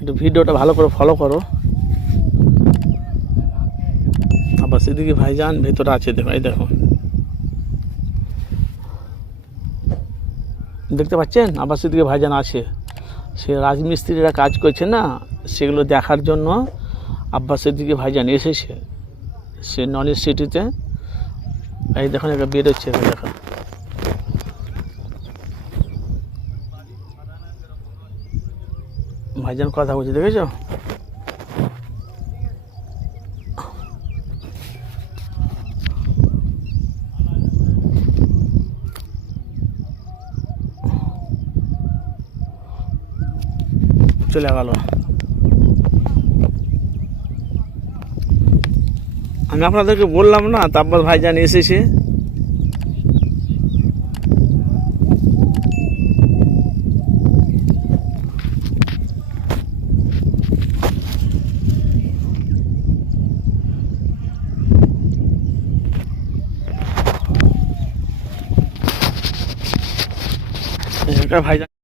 একটু ভিডিওটা ভালো করে ফলো করো। আবার সেদিকে ভাইজান, ভেতরে আছে দেখো, এই দেখো। দেখতে পাচ্ছেন? আবার সেদিকে ভাইজান আছে। সে রাজমিস্ত্রিরা কাজ করছে না, সেগুলো দেখার জন্য আব্বাস সেদিকে ভাইজান এসেছে। সে নন সিটিতে, এই দেখুন, একটা বেরোচ্ছে এখানে ভাইজান কথা বলছে দেখেছ? চলে গেল। আমি আপনাদেরকে বললাম না তারপর ভাইজান এসেছে। একটা ভাইজান